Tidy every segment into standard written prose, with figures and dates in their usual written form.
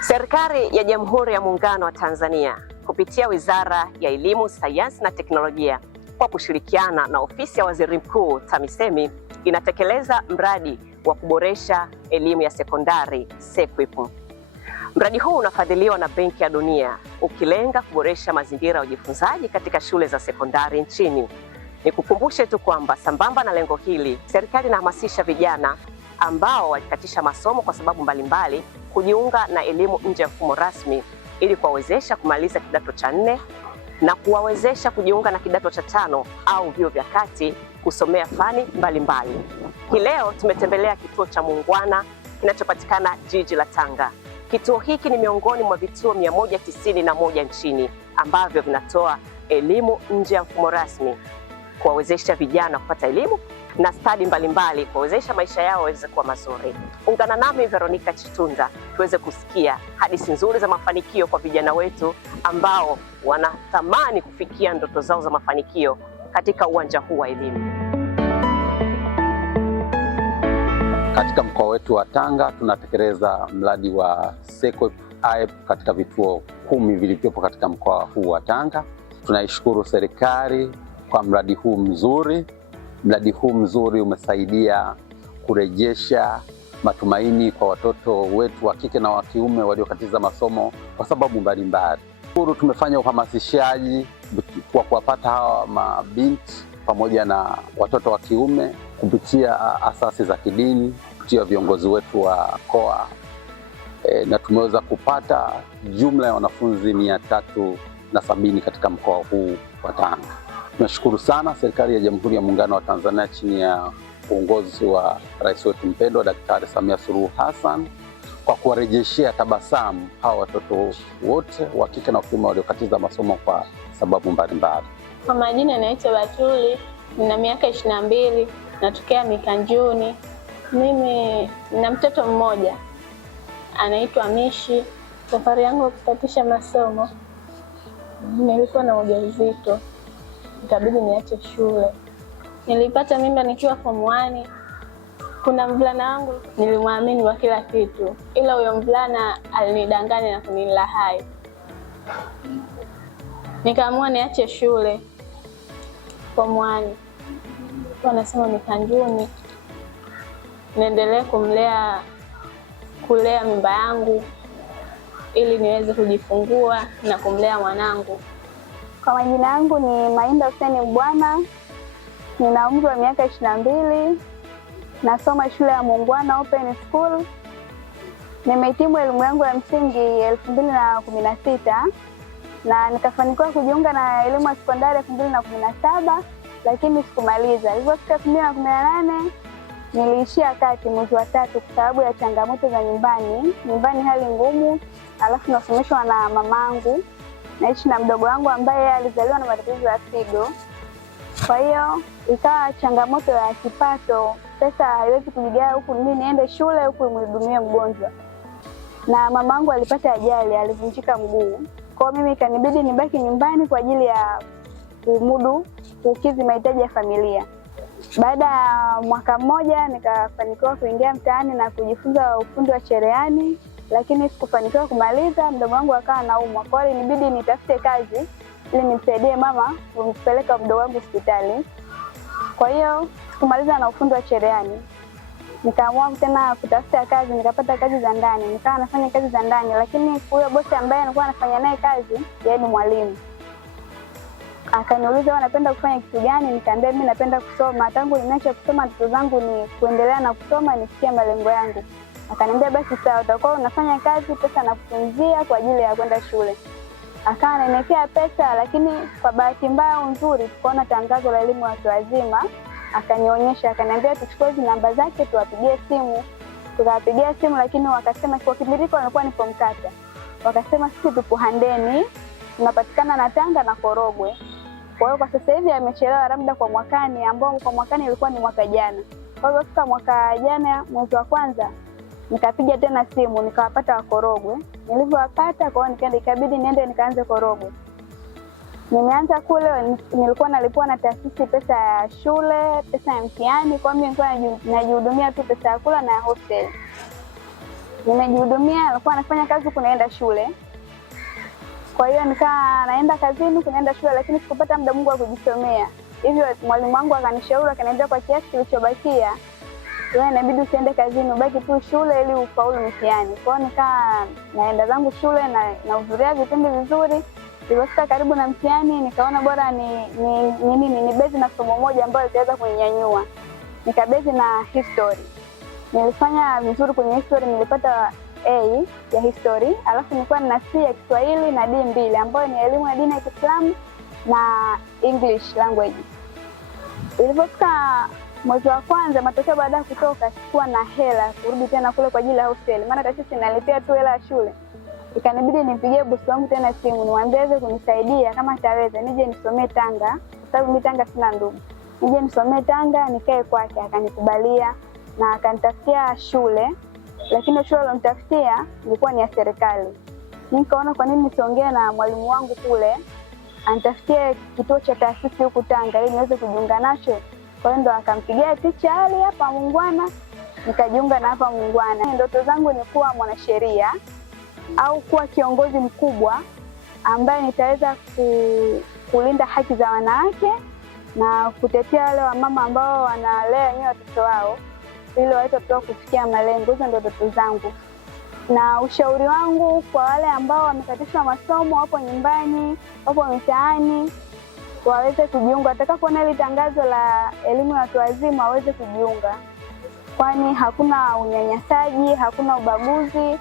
Serikali ya Jamhuri ya Muungano wa Tanzania kupitia Wizara ya Elimu, Sayansi na Teknolojia kwa kushirikiana na Ofisi ya Waziri Mkuu TAMISEMI inatekeleza mradi wa kuboresha elimu ya sekondari SEQUIP. Mradi huu unafadhiliwa na Benki ya Dunia ukilenga kuboresha mazingira ya ujifunzaji katika shule za sekondari nchini. Nikukumbushe tu kwamba sambamba na lengo hili, serikali inahamasisha vijana ambao walikatisha masomo kwa sababu mbalimbali kujiunga na elimu nje ya mfumo rasmi ili kuwawezesha kumaliza kidato cha 4 na kuwawezesha kujiunga na kidato cha 5 au vyuo vya kati kusomea fani mbalimbali. Hii leo tumetembelea kituo cha Muungwana kinachopatikana jiji la Tanga. Kituo hiki ni miongoni mwa vituo 191 nchini ambavyo vinatoa elimu nje ya mfumo rasmi kuwawezesha vijana kupata elimu na stadi mbalimbali kuwezesha maisha yao yaweze kuwa mazuri. Ungana nami Veronica Chitunda tuweze kusikia hadithi nzuri za mafanikio kwa vijana wetu ambao wanatamani kufikia ndoto zao za mafanikio katika uwanja huu wa elimu. Katika mkoa wetu wa Tanga tunatekeleza mradi wa SEQUIP katika vituo 10 vilivyopo katika mkoa huu wa Tanga. Tunaishukuru serikali kwa mradi huu mzuri. Mradi huu mzuri umesaidia kurejesha matumaini kwa watoto wetu wa kike na wa kiume waliokatiza masomo kwa sababu mbalimbali. Tumefanya uhamasishaji kwa kuwapata hawa mabinti pamoja na watoto wa kiume kupitia asasi za kidini, kupitia viongozi wetu wa mkoa na tumeweza kupata jumla ya wanafunzi 370 katika mkoa huu wa Tanga. Tunashukuru sana serikali ya Jamhuri ya Muungano wa Tanzania chini ya uongozi wa Rais wetu mpendwa Daktari Samia Suluhu Hassan kwa kuwarejeshea tabasamu hawa watoto wote wa kike na wa kiume waliokatiza masomo kwa sababu mbalimbali. Kwa majina naitwa Batuli, nina miaka 22, natokea Mikanjuni. Mimi nina mtoto mmoja anaitwa Mishi. Safari yangu ya kukatisha masomo, nilikuwa na ujauzito, ikabidi niache shule. Nilipata mimba nikiwa form 1. Kuna mvulana wangu nilimwamini kwa kila kitu, ila huyo mvulana alinidanganya na kunilahai. Nikaamua niache shule form 1. Wanasema Mikanjuni, niendelee kulea mimba yangu ili niweze kujifungua na kumlea mwanangu. Kwa majina yangu ni Mainda Hussein Bwana, nina umri wa miaka 22, nasoma shule ya Muungwana Open School. Nimehitimu elimu yangu ya msingi 2016 na nikafanikiwa kujiunga na elimu ya sekondari 2017, lakini sikumaliza. Ilipofika 2018 niliishia kati mwezi wa 3 kwa sababu ya changamoto za nyumbani hali ngumu, alafu nasomeshwa na mamangu. Naishi na mdogo wangu ambaye alizaliwa na matatizo ya figo. Kwa hiyo ikawa changamoto ya kipato, pesa haiwezi kujigawa huku mimi niende shule huku nimhudumie mgonjwa. Na mamangu alipata ajali, alivunjika mguu. Kwa hiyo mimi kanibidi nibaki nyumbani kwa ajili ya kumudu kukidhi mahitaji ya familia. Baada ya mwaka mmoja nikafanikiwa kuingia mtaani na kujifunza ufundi wa cherehani, lakini sikufanikiwa kumaliza. Mdogo wangu akawa anaumwa, kwa hiyo ilibidi nitafute kazi ili nimsaidie mama kumpeleka mdogo wangu hospitali. Kwa hiyo sikumaliza na ufundi wa cherehani. Nikaamua tena kutafuta kazi, nikapata kazi za ndani. Nikawa nafanya kazi za ndani, lakini huyo bosi ambaye nilikuwa nafanya naye kazi, yeye ni mwalimu. Akaniuliza unapenda kufanya kitu gani? Nikamwambia mimi napenda kusoma. Tangu nimeacha kusoma ndoto zangu ni kuendelea na kusoma nifikie malengo yangu. Akaniambia basi sawa, utakuwa unafanya kazi, pesa nakutunzia kwa ajili ya kwenda shule. Akawa ananiwekea pesa, lakini kwa bahati mbaya au nzuri tukaona tangazo la elimu ya watu wazima. Akanionyesha, akaniambia tuchukue namba zake tuwapigie simu. Tukawapigia simu, lakini wakasema kwa kibiriko walikuwa ni Pomkata. Wakasema sisi tupo Handeni, tunapatikana na Tanga na Korogwe. Kwa hiyo kwa sasa hivi amechelewa labda kwa mwakani, ambao kwa mwakani ilikuwa ni mwaka jana. Kwa hiyo fika mwaka jana mwezi wa kwanza nikapiga tena simu nikawapata wa Korogwe. Nilivyowapata kwa hiyo nikaenda, ikabidi niende nikaanze Korogwe. Nimeanza kule, nilikuwa nalipwa na taasisi pesa ya shule, pesa ya mtihani, kwa hiyo nilikuwa najihudumia tu pesa ya kula na hostel. nimejihudumia, alikuwa anafanya kazi kunaenda shule. Kwa hiyo nikaa naenda kazini kunaenda shule, lakini sikupata muda mwingi wa kujisomea. Hivyo mwalimu wangu akanishauri, akaniambia kwa kiasi kilichobakia wewe inabidi usiende kazini, ubaki tu shule ili ufaulu mtihani. Kwa hiyo nikaa naenda zangu shule na nahudhuria vipindi vizuri. Nilipofika karibu na mtihani nikaona bora ni bezi na somo moja ambalo litaweza kuninyanyua. Nikabezi na history. Nilifanya vizuri kwenye history, nilipata A ya history, alafu nilikuwa nina C ya Kiswahili na D mbili ambayo ni elimu ya dini ya Kiislamu na English language. Ilipofika mwezi wa kwanza, matokeo baada ya kutoka, sikuwa na hela kurudi tena kule kwa ajili ya hostel. Maana taasisi inalipia tu hela ya shule. Ikanibidi nimpigie bosi wangu tena simu, nimwambie aweze kunisaidia kama ataweza nije nisomee Tanga, kwa sababu mimi Tanga sina ndugu. Nije nisomee Tanga nikae kwake, akanikubalia na akanitafutia shule. Lakini shule alonitafutia ilikuwa ni ya serikali. Nikaona kwa nini nisiongee na mwalimu wangu kule anitafutie kituo cha taasisi huku Tanga ili niweze kujiunga nacho. Kwa hiyo ndo akampigia ticha Ali hapa Muungwana, nikajiunga na hapa Muungwana. Ndoto zangu ni kuwa mwanasheria au kuwa kiongozi mkubwa ambaye nitaweza kulinda haki za wanawake na kutetea wale wamama ambao wanalea wenyewe watoto wao ili waweze watoto kufikia malengo. Hizo ndio ndoto zangu. Na ushauri wangu kwa wale ambao wamekatishwa masomo, wapo nyumbani, wapo mitaani, waweze kujiunga. Watakapoona ile tangazo la elimu ya watu wazima waweze kujiunga. Kwani hakuna unyanyasaji, hakuna ubaguzi.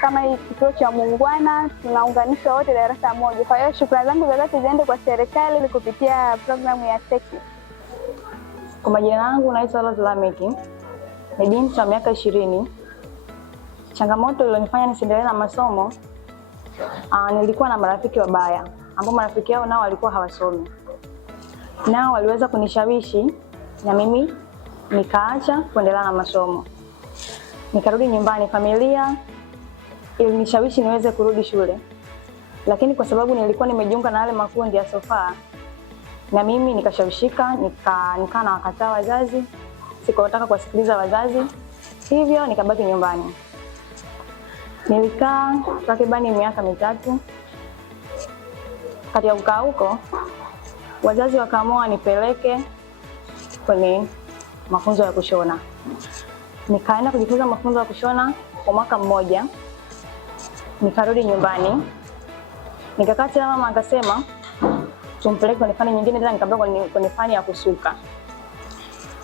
Kama hii kituo cha Muungwana tunaunganishwa wote darasa moja. Kwa hiyo shukrani zangu za dhati ziende kwa serikali kupitia programu ya TEKI. Kwa majina yangu naitwa Rose Lameki. Ni binti wa miaka 20. Changamoto iliyonifanya nisiendelee na masomo, nilikuwa na marafiki wabaya ambao marafiki hao nao walikuwa hawasomi. Nao waliweza kunishawishi na mimi nikaacha kuendelea na masomo. Nikarudi nyumbani, familia ilinishawishi niweze kurudi shule. Lakini kwa sababu nilikuwa nimejiunga na wale makundi ya sofa, na mimi nikashawishika, nikaa na wakataa wazazi, sikutaka kuwasikiliza wazazi. Hivyo nikabaki nyumbani. Nilikaa takribani miaka 3. Kati ya kukaa huko, wazazi wakaamua nipeleke kwenye mafunzo ya kushona. Nikaenda kujifunza mafunzo ya kushona kwa mwaka mmoja. Nikarudi nyumbani. Nikakaa tena, mama akasema tumpeleke kwenye fani nyingine, tena nikabaki kwenye fani ya kusuka.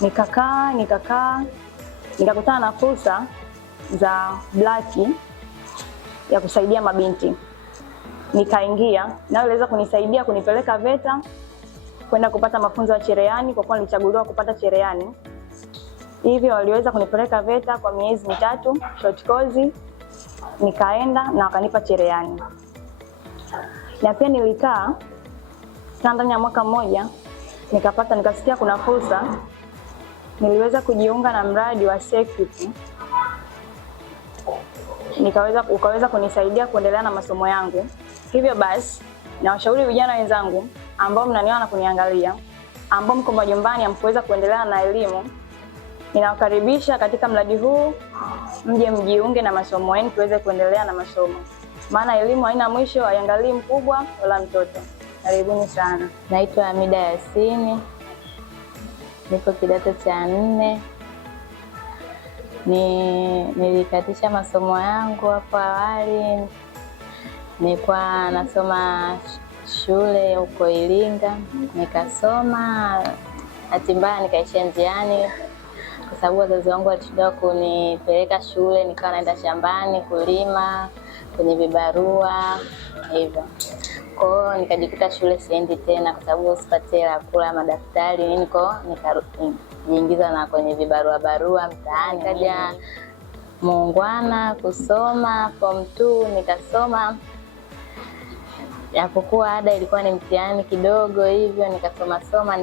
Nikakaa, nikakutana na fursa za blaki ya kusaidia mabinti. Nikaingia, na waliweza kunisaidia kunipeleka VETA kwenda kupata mafunzo ya cherehani kwa kuwa nilichaguliwa kupata cherehani. Hivyo waliweza kunipeleka VETA kwa miezi 3 short course, nikaenda na wakanipa cherehani. Na pia nilikaa ndani ya mwaka mmoja nikasikia kuna fursa, niliweza kujiunga na mradi wa security. Ukaweza kunisaidia kuendelea na masomo yangu. Hivyo basi, na washauri vijana wenzangu ambao mnaniona na kuniangalia, ambao mko majumbani hamkuweza kuendelea na elimu, ninawakaribisha katika mradi huu, mje mjiunge na masomo yenu tuweze kuendelea na masomo. Maana elimu haina mwisho, haiangalii mkubwa wala mtoto. Karibuni sana. Naitwa Hamida Yasini. Niko kidato cha 4. Nilikatisha masomo yangu hapo awali. Nilikuwa nasoma shule huko Iringa, nikasoma, bahati mbaya nikaishia njiani kwa sababu wazazi wangu walishindwa kunipeleka shule. Nikawa naenda shambani kulima, kwenye vibarua hivyo. Kwa hiyo nikajikuta shule siendi tena kwa sababu sipati hela kula madaftari nini. Kwa nikajiingiza na kwenye vibarua mtaani. Nikaja Muungwana kusoma form 2, nikasoma. Japokuwa ada ilikuwa ni mtihani kidogo hivyo, nikasoma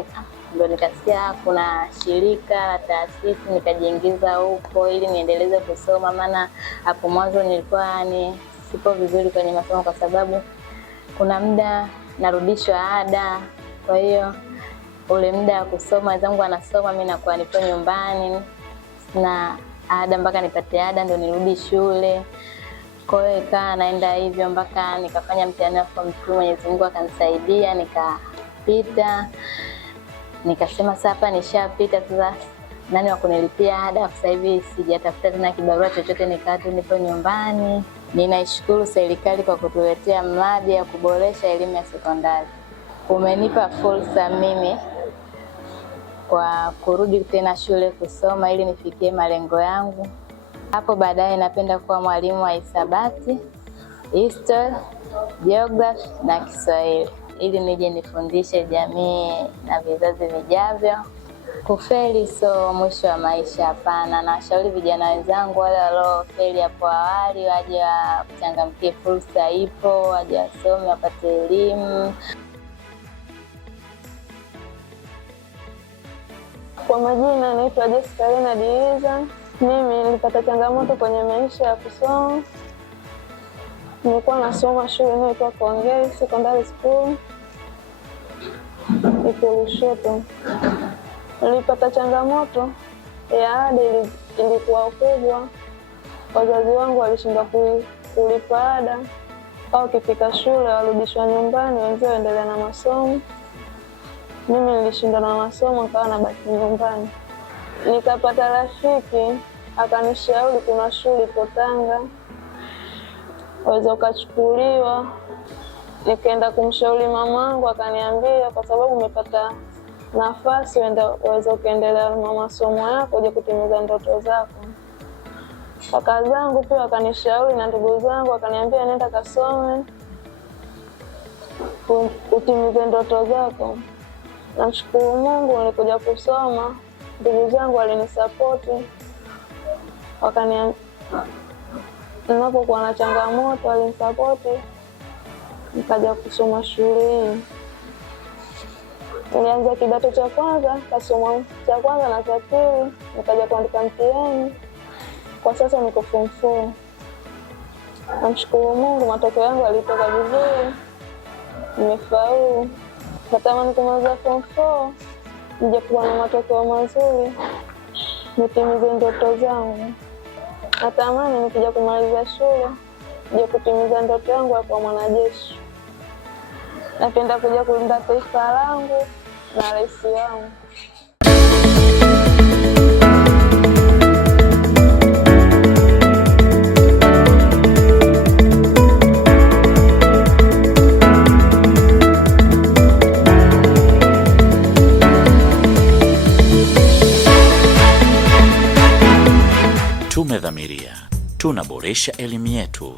ndio nikasikia kuna shirika la taasisi, nikajiingiza huko ili niendeleze kusoma. Maana hapo mwanzo nilikuwa sipo vizuri kwenye masomo kwa sababu kuna muda narudishwa ada. Kwa hiyo ule muda wa kusoma wenzangu wanasoma, mimi nakuwa nipo nyumbani na ada mpaka nipate ada ndo nirudi shule. Kwa hiyo ikawa naenda hivyo mpaka nikafanya mtihani wa form 2, Mwenyezi Mungu akanisaidia nikapita. Nikasema sasa hapa nishapita, sasa nani wa kunilipia ada? Sasa hivi sijatafuta tena kibarua chochote, nikaa tu nipo nyumbani. Ninaishukuru serikali kwa kutuletea mradi ya kuboresha elimu ya sekondari. Umenipa fursa mimi kwa kurudi tena shule kusoma ili nifikie malengo yangu. Hapo baadaye napenda kuwa mwalimu wa hisabati, history, geography na Kiswahili ili nije nifundishe jamii na vizazi vijavyo. Kufeli sio mwisho wa maisha, hapana. Nawashauri vijana wenzangu wale waliofeli hapo awali waje wachangamkie fursa ipo, waje wasome wapate elimu. Kwa majina naitwa Jessica Lena Diiza. Mimi nilipata changamoto kwenye maisha ya kusoma. Nilikuwa nasoma shule inaitwa Kongei Secondary School iko Lushoto. Nilipata changamoto ya ada ilikuwa kubwa. Wazazi wangu walishindwa kulipa ada, au kifika shule warudishwa nyumbani wenzao waendelea na masomo. Mimi nilishindwa na masomo nikawa nabaki nyumbani. Nikapata rafiki akanishauri kuna shule ipo Tanga, waweza ukachukuliwa. Nikaenda kumshauri mamangu, akaniambia kwa sababu umepata nafasi waweza ukaendelea na masomo yako uje kutimiza ndoto zako. Kaka zangu pia wakanishauri na ndugu zangu wakaniambia nenda kasome utimize ndoto zako. Namshukuru Mungu nilikuja kusoma, ndugu zangu walinisapoti, ninapokuwa na changamoto walinisapoti, nikaja kusoma shule hii. Nilianza kidato cha kwanza, kasoma cha kwanza na cha pili, nikaja kuandika mtihani. Kwa sasa niko form 4. Namshukuru Mungu matokeo yangu yalitoka vizuri, nimefaulu. Natamani kumaliza form 4, nije kuwa na matokeo mazuri, nitimize ndoto zangu. Natamani nikija kumaliza shule, nije kutimiza ndoto yangu ya kuwa mwanajeshi. Napenda kuja kulinda taifa langu na rais wangu. Tumedhamiria tunaboresha elimu yetu.